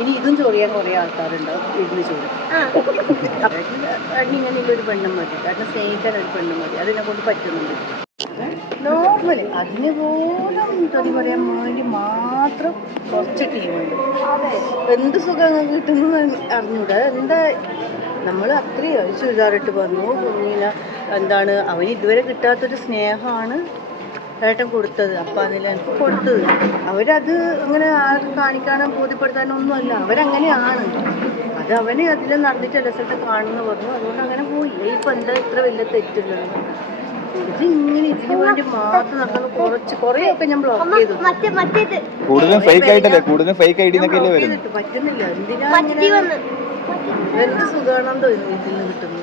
ഇനി ഇതും ചോറിയാൻ കുറേ ആൾക്കാരുണ്ട് ഇരുന്ന് ചൊറി ഇങ്ങനെ ഒരു പെണ്ണും മതി. കാരണം സ്നേഹിക്കാൻ ഒരു പെണ്ണും മതി. അതിനെ കൊണ്ട് പറ്റുന്നുണ്ട്. നോർമലി അതിന് പോലും തൊടി പറയാൻ വേണ്ടി മാത്രം കുറച്ച് ടീമുണ്ട് എന്ത് സുഖം കിട്ടുന്നു അറിഞ്ഞൂടെ എന്താ നമ്മൾ അത്രയും ചുരിദാറിട്ട് വന്നു. പിന്നെ എന്താണ് അവന് ഇതുവരെ കിട്ടാത്തൊരു സ്നേഹമാണ്. ഏട്ടൻ കൊടുത്തത്. അപ്പം അതിൽ എനിക്ക് കൊടുത്തത്. അവരത് അങ്ങനെ ആർക്കും കാണിക്കാനോ ബോധ്യപ്പെടുത്താനോ ഒന്നുമല്ല. അവരങ്ങനെയാണ്. അത് അവന് അതിൽ നടന്നിട്ട് എല്ലാ സ്ഥലത്ത് കാണുന്നു പറഞ്ഞു. അതുകൊണ്ട് അങ്ങനെ പോയി. ഇപ്പം എന്താ ഇത്ര വലിയ തെറ്റുള്ളത് ഇത് ഇങ്ങനെ ഇതിനു വേണ്ടി മാത്രം നടക്കുന്ന കുറച്ച് കുറേയൊക്കെ ഞാൻ ബ്ലോക്ക് ചെയ്തു. മറ്റേ മറ്റേത് കൂടുതലും ഫേക്ക് ആയിട്ടല്ലേ? കൂടുതലും ഫേക്ക് ഐഡി പറ്റുന്നില്ല. എന്തിനാ എന്ത് സുഖമാണെന്ന് തോന്നുന്നു ഇതിൽ നിന്ന് കിട്ടുന്നു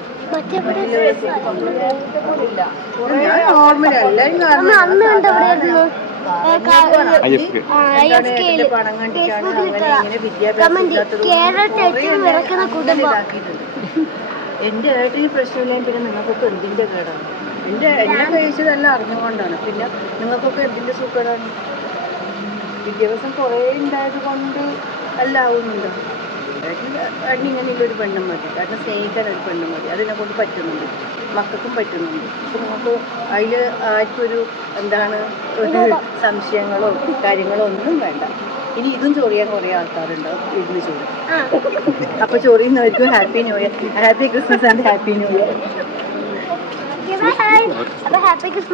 ഞാൻ നോർമലി എല്ലാരും അമ്മ അന്ന് കണ്ട എവിടെയായിരുന്നു ഐ എഫ് കെ എന്താണ് ഇതിന്റെ പണം കണ്ടിട്ടാണ് അങ്ങനെ ഇങ്ങനെ വിദ്യാഭ്യാസം കമന്റ് ഇല്ലാത്തത് കേരളത്തെ കുടുംബം. എന്റെ ഏട്ടന് പ്രശ്നമില്ലെങ്കിൽ പിന്നെ നിങ്ങൾക്കൊക്കെ എന്തിന്റെ കേടാണ്? എന്റെ എന്നെ കഴിച്ചതെല്ലാം അറിഞ്ഞുകൊണ്ടാണ്. പിന്നെ നിങ്ങൾക്കൊക്കെ എന്തിന്റെ സുഖമാണ് വിദ്യാഭ്യാസം കുറേ ഉണ്ടായത് കൊണ്ട് എല്ലാം ആവുന്നുണ്ടോ. ഇങ്ങനെ ഒരു പെണ്ണും മതി. കാരണം സ്നേഹിക്കാൻ ഒരു പെണ്ണും മതി. അതിനെ കൊണ്ട് പറ്റുന്നുണ്ട്. മക്കൾക്കും പറ്റുന്നുണ്ട്. അപ്പം നമുക്ക് അതിൽ ആർക്കും ഒരു എന്താണ് ഒരു സംശയങ്ങളോ കാര്യങ്ങളോ ഒന്നും വേണ്ട. ഇനി ഇതും ചൊറിയാൻ കുറേ ആൾക്കാരുണ്ട്. ഇരുന്ന് ചൊറി. അപ്പോൾ അപ്പൊ ചൊറിയുന്നവർക്കും happy new year. Happy Christmas and happy new year. Happy Christmas.